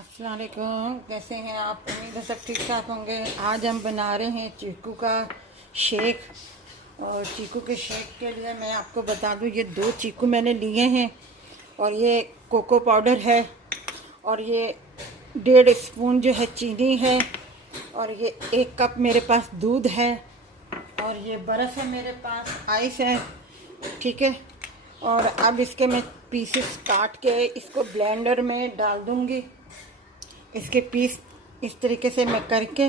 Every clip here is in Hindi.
अस्सलाम वालेकुम, कैसे हैं आप? उम्मीद है सब ठीक ठाक होंगे। आज हम बना रहे हैं चीकू का शेक। और चीकू के शेक के लिए मैं आपको बता दूं, ये 2 चीकू मैंने लिए हैं और ये कोको पाउडर है और ये 1.5 स्पून जो है चीनी है और ये 1 कप मेरे पास दूध है और ये बर्फ़ है मेरे पास, आइस है, ठीक है। और अब इसके मैं पीसेस काट के इसको ब्लेंडर में डाल दूंगी। इसके पीस इस तरीके से मैं करके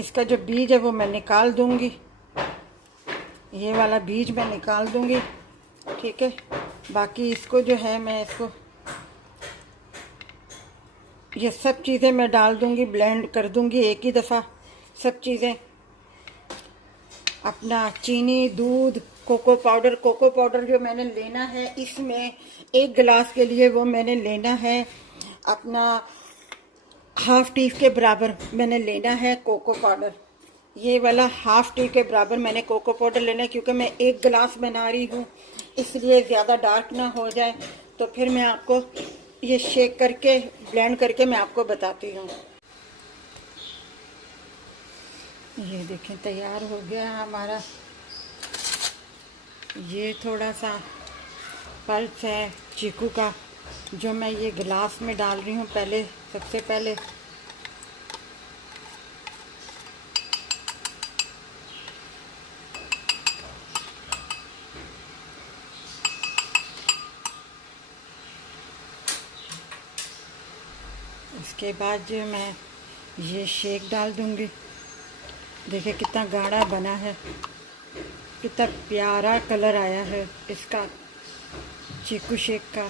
इसका जो बीज है वो मैं निकाल दूंगी। ये वाला बीज मैं निकाल दूंगी, ठीक है। बाकी इसको जो है मैं इसको ये सब चीज़ें मैं डाल दूंगी, ब्लेंड कर दूंगी एक ही दफ़ा सब चीज़ें। अपना चीनी, दूध, कोको पाउडर जो मैंने लेना है, इसमें 1 गिलास के लिए वो मैंने लेना है अपना ½ टी के बराबर मैंने लेना है कोको पाउडर। ये वाला ½ टी के बराबर मैंने कोको पाउडर लेना है, क्योंकि मैं 1 गिलास बना रही हूँ इसलिए ज़्यादा डार्क ना हो जाए। तो फिर मैं आपको ये शेक करके ब्लेंड करके मैं आपको बताती हूँ। ये देखें तैयार हो गया हमारा। ये थोड़ा सा पल्प है चीकू का जो मैं ये गिलास में डाल रही हूँ। सबसे पहले इसके बाद जो मैं ये शेक डाल दूँगी। देखिए कितना गाढ़ा बना है, कितना प्यारा कलर आया है इसका चीकू शेक का।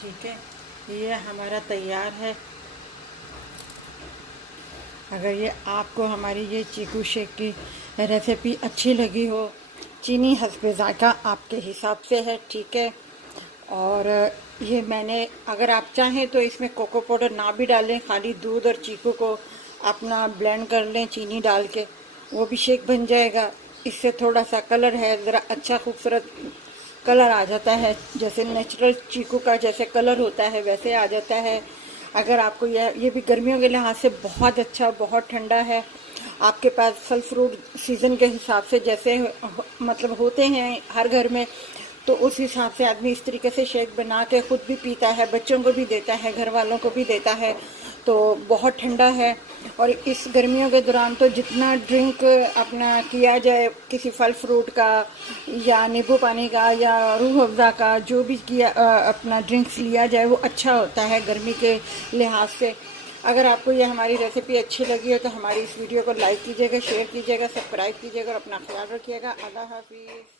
ठीक है, ये हमारा तैयार है। अगर ये आपको हमारी ये चीकू शेक की रेसिपी अच्छी लगी हो, चीनी हस्बे ज़ायक़ा आपके हिसाब से है, ठीक है। और ये मैंने, अगर आप चाहें तो इसमें कोको पाउडर ना भी डालें, खाली दूध और चीकू को अपना ब्लेंड कर लें चीनी डाल के, वो भी शेक बन जाएगा। इससे थोड़ा सा कलर है, ज़रा अच्छा खूबसूरत कलर आ जाता है, जैसे नेचुरल चीकू का जैसे कलर होता है वैसे आ जाता है। अगर आपको ये भी गर्मियों के लिहाज से बहुत अच्छा, बहुत ठंडा है। आपके पास फल फ्रूट सीज़न के हिसाब से जैसे मतलब होते हैं हर घर में, तो उस हिसाब से आदमी इस तरीके से शेक बना के ख़ुद भी पीता है, बच्चों को भी देता है, घर वालों को भी देता है। तो बहुत ठंडा है। और इस गर्मियों के दौरान तो जितना ड्रिंक अपना किया जाए किसी फल फ्रूट का या नींबू पानी का या रूह अफ़ज़ा का, जो भी किया अपना ड्रिंक्स लिया जाए वो अच्छा होता है गर्मी के लिहाज से। अगर आपको ये हमारी रेसिपी अच्छी लगी हो तो हमारी इस वीडियो को लाइक कीजिएगा, शेयर कीजिएगा, सब्सक्राइब कीजिएगा और अपना ख्याल रखिएगा। अल्लाह हाफ़िज़।